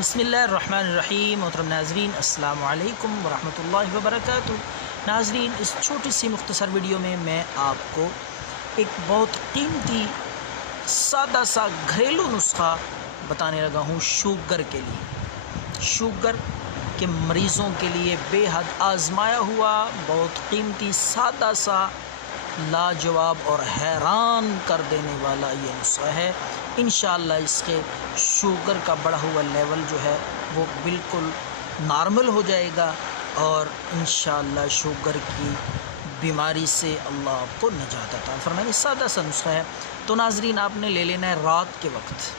بسم اللہ الرحمن الرحیم۔ محترم ناظرین السلام علیکم ورحمۃ اللہ وبرکاتہ۔ ناظرین، اس چھوٹی سی مختصر ویڈیو میں آپ کو ایک بہت قیمتی سادہ سا گھریلو نسخہ بتانے لگا ہوں شوگر کے لیے، شوگر کے مریضوں کے لیے بے حد آزمایا ہوا بہت قیمتی سادہ سا لاجواب اور حیران کر دینے والا یہ نسخہ ہے۔ انشاءاللہ اس کے شوگر کا بڑھا ہوا لیول جو ہے وہ بالکل نارمل ہو جائے گا اور انشاءاللہ شوگر کی بیماری سے اللہ آپ کو نجات عطا فرمائے۔ سادہ سا نسخہ ہے۔ تو ناظرین، آپ نے لے لینا ہے رات کے وقت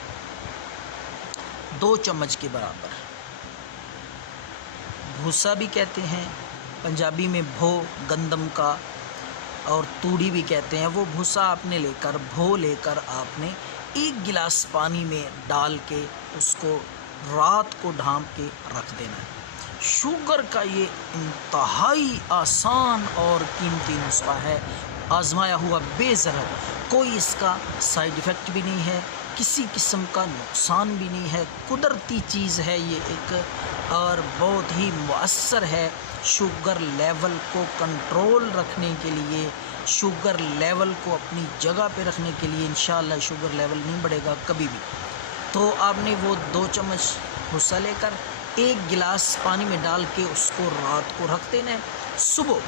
2 چمچ کے برابر بھوسا بھی کہتے ہیں پنجابی میں، بھو گندم کا، اور توڑی بھی کہتے ہیں۔ وہ بھوسا آپ نے لے کر، بھو لے کر آپ نے 1 گلاس پانی میں ڈال کے اس کو رات کو ڈھانپ کے رکھ دینا ہے۔ شوگر کا یہ انتہائی آسان اور قیمتی نسخہ ہے، آزمایا ہوا بے ضرر، کوئی اس کا سائیڈ ایفیکٹ بھی نہیں ہے، کسی قسم کا نقصان بھی نہیں ہے، قدرتی چیز ہے یہ ایک، اور بہت ہی مؤثر ہے شوگر لیول کو کنٹرول رکھنے کے لیے، شوگر لیول کو اپنی جگہ پہ رکھنے کے لیے۔ انشاءاللہ شوگر لیول نہیں بڑھے گا کبھی بھی۔ تو آپ نے وہ 2 چمچ بھوسا لے کر 1 گلاس پانی میں ڈال کے اس کو رات کو رکھ دینا ہے۔ صبح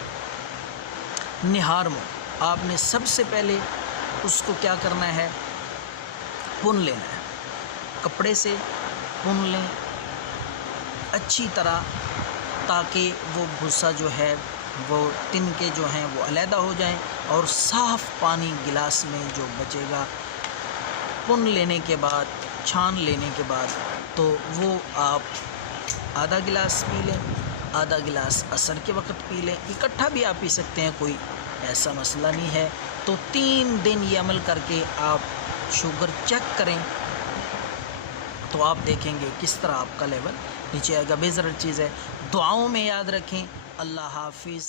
نہار میں آپ نے سب سے پہلے اس کو کیا کرنا ہے، پن لینا ہے، کپڑے سے پن لیں اچھی طرح، تاکہ وہ بھوسا جو ہے وہ تن کے جو ہیں وہ علیحدہ ہو جائیں، اور صاف پانی گلاس میں جو بچے گا پن لینے کے بعد، چھان لینے کے بعد، تو وہ آپ آدھا گلاس پی لیں، آدھا گلاس عصر کے وقت پی لیں، اکٹھا بھی آپ پی سکتے ہیں، کوئی ایسا مسئلہ نہیں ہے۔ تو 3 دن یہ عمل کر کے آپ شوگر چیک کریں تو آپ دیکھیں گے کس طرح آپ کا لیول نیچے آئے گا۔ بے ضرر چیز ہے، دعاؤں میں یاد رکھیں۔ اللہ حافظ۔